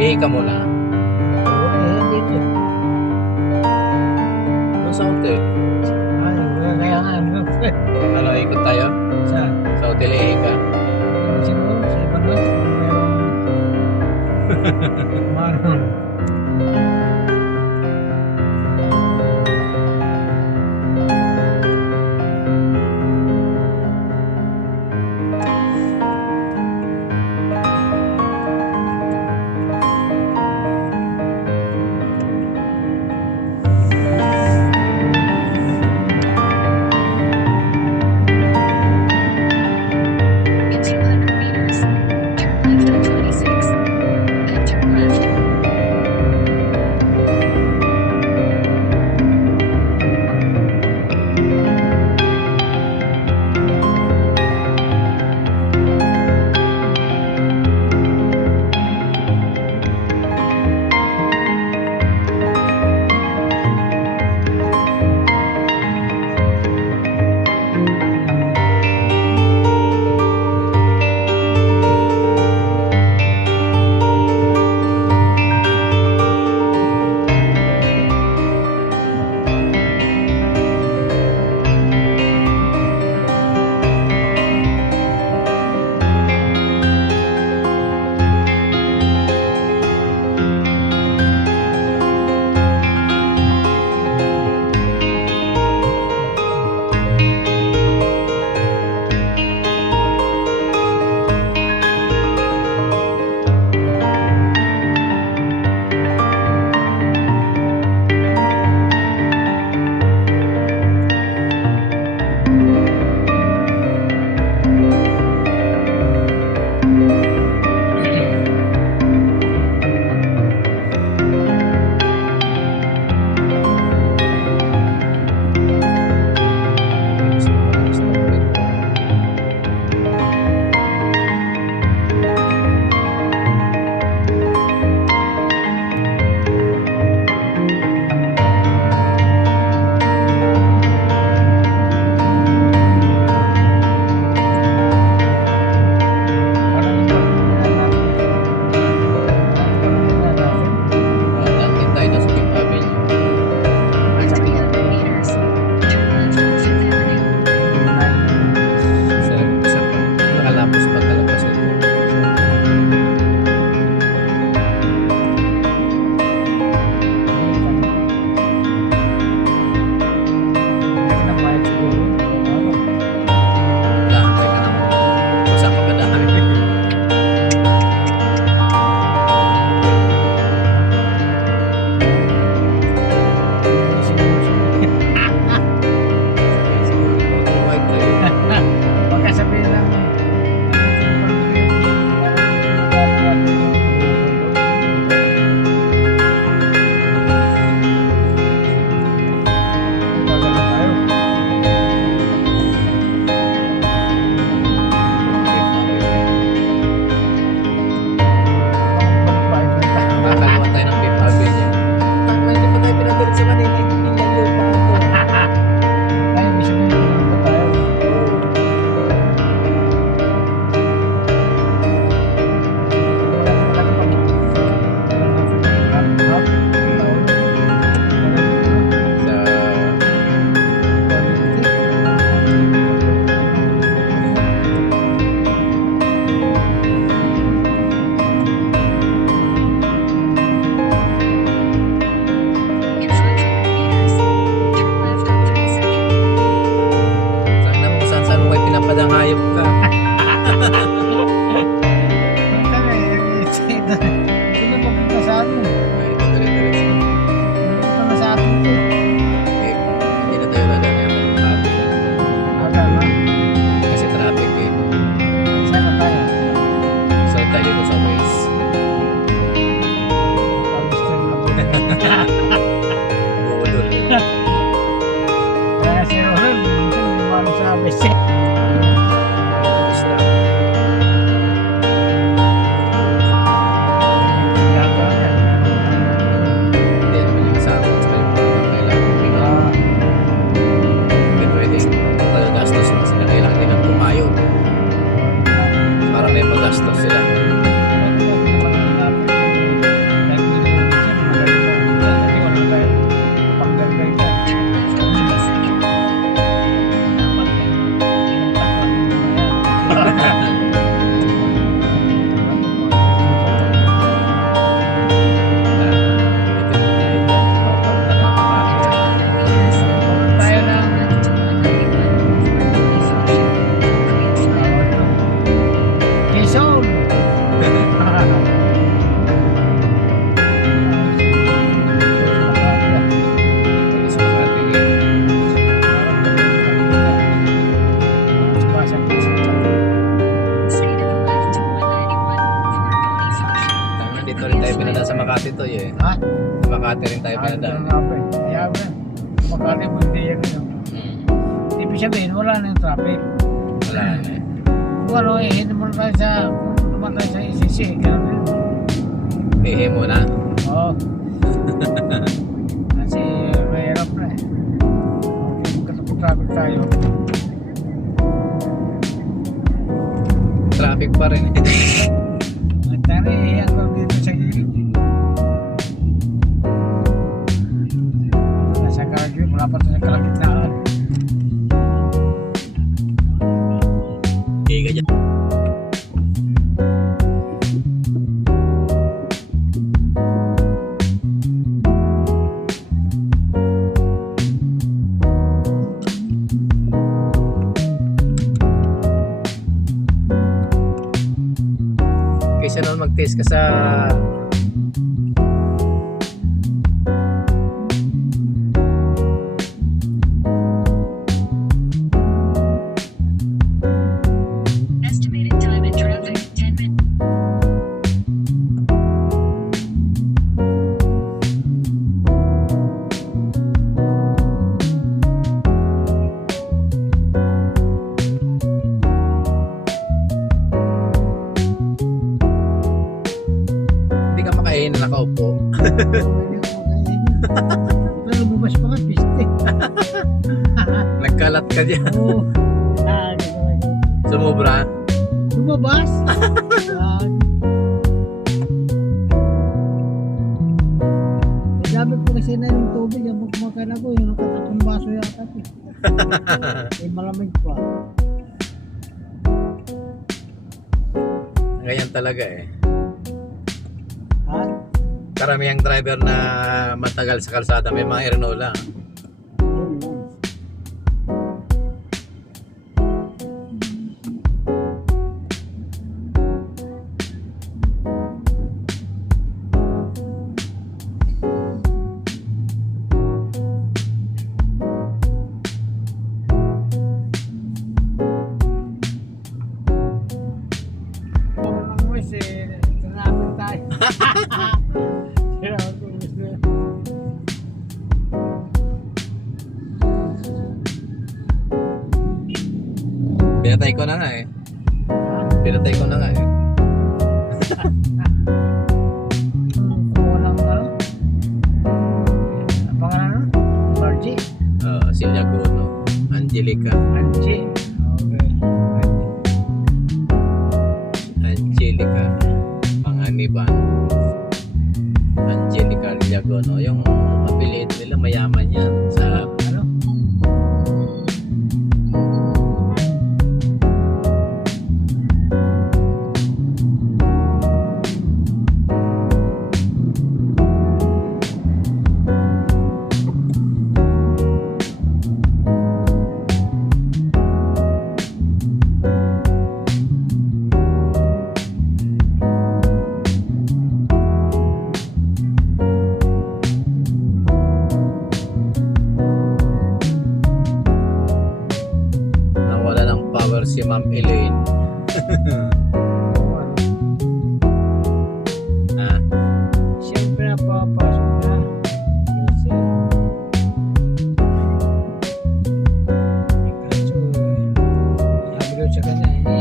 Ihi ka muna. Eh, dito. Doon sa hotel. Ay, wala kaya nga. Ano, ikot tayo? Saan? Sa hotel, ihi ka. Siguro, sa ibang lot, kung mayroong manon. In 200 meters, turn left on 26. Then turn left. tayo pinadaan sa Makati to eh. Ha? Sa Makati rin tayo Ano pinadaan. nga ba? Kaya ba? Makali mo hindi yan. Hmm. Ibig sabihin, wala na yung traffic. Wala na eh. Kung ano, hindi mo na tayo sa, kung naman tayo sa ICC, gano'n din. Hihi muna. Oo. Kasi mahirap na eh. Kung traffic tayo. Traffic pa rin eh. Ang tani, hiyang ko dito sa gilid. Nasa kalagit, wala pa ito sa kalagitnaan. Higa dyan. Kaysa naman mag-test ka sa Estimated time in traffic 10 minutes. hindi ka makain na nakaupo. Pero lumabas pa nga, piste. Nagkalat ka dyan. Oo. Gagawin ko. Sumubra. Lumabas? Sabi ko kasi na yung tubig, ang magmakain ako, yung nakatatong baso yata. Malamig pa. Ganyan talaga eh. Ha? Karamihang driver na matagal sa kalsada may mga ernola. Yun, yun. Ang boys eh, tinapin tayo. Sira ako gusto. Pinatay ko na nga eh. Ha? Pinatay ko na nga eh. Kuha lang ano? Ang pangalan ano? Margie? Silya Gono. Angelica. Angie? Okay. Angelica. Panganiban. Angelica Liagono. Yung apelido nila mayaman yan. Sa Ano? nawala ng power si Ma'am Elaine. Oo, ano? Ha? Siyempre napapasok na. Kasi kaso sabi daw sa kanya yung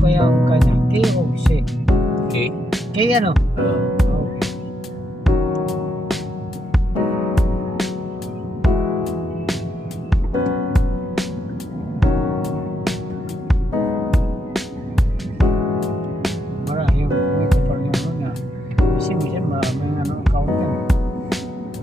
kaya ang kanya K o C? Okay. K ano? Okay. Marami yung kapal yung ano niya. Kasi minsan may ano accountant.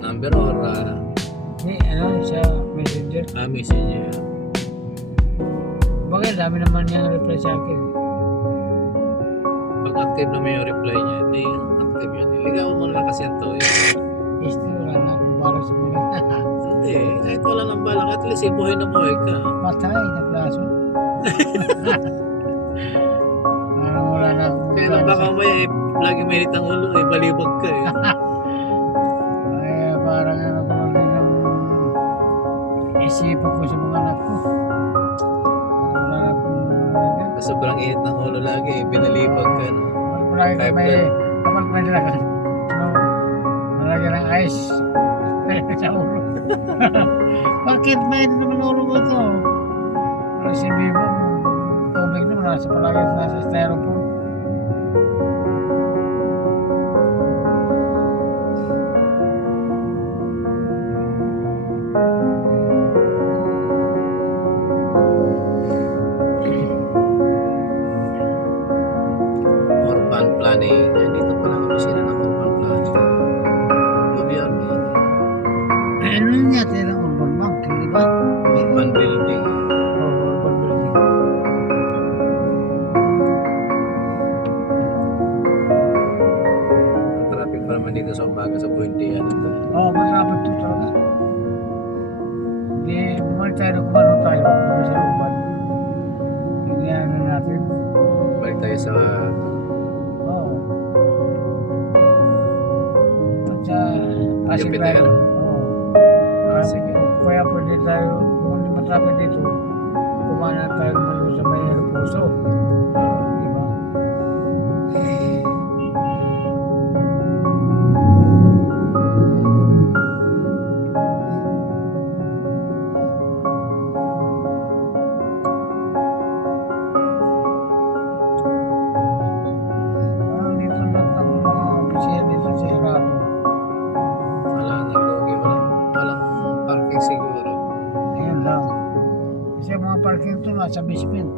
Number or May ano sa messenger. messenger. Bagay, dami naman niyang reply sa akin. Pag active naman yung reply niya, hindi active yun. Iligawan mo na lang kasi yan to. Este, wala na akong bala sa mga. Hindi, kahit wala nang balak, at least buhay na buhay ka. Patay, naglaso. Parang wala na akong Kaya lang baka may lagi mainit ang ulo eh, balibag ka eh. Ay, parang ano ko lang din ang isipan ko sa mga anak ko. Parang wala na akong sobrang init ng ulo lagi, binalibag ka, no? Palagi High may blood. kapag may talaga. No, malagyan ng ice. Sa ulo. Bakit may naman ulo mo to? Wala si Bibo. Tubig naman nasa palagi nasa styrofoam. Urban planning. Dito pa lang ang opisina ng urban planning. Gobyerno yan. Ano yun yata yung urban bank, di ba? Urban building. Oo, urban building. Traffic pa naman dito sa umaga sa Puente yan. Oo, masarap ito talaga. Hindi, bumalik tayo kung ano tayo. Kung sa urban. Hindi ano natin. Balik tayo sa Oo. At sa Pasig Jupiter. tayo. Oo. sige. Kaya pwede tayo, kung hindi matrapid dito, kumana tayo malo sa may puso. Di ba? Parang dito lahat ng mga opisina dito sa Erado. Wala nang lugi. Walang parking siguro. Ayun lang. Kasi ang mga parking to nasa basement.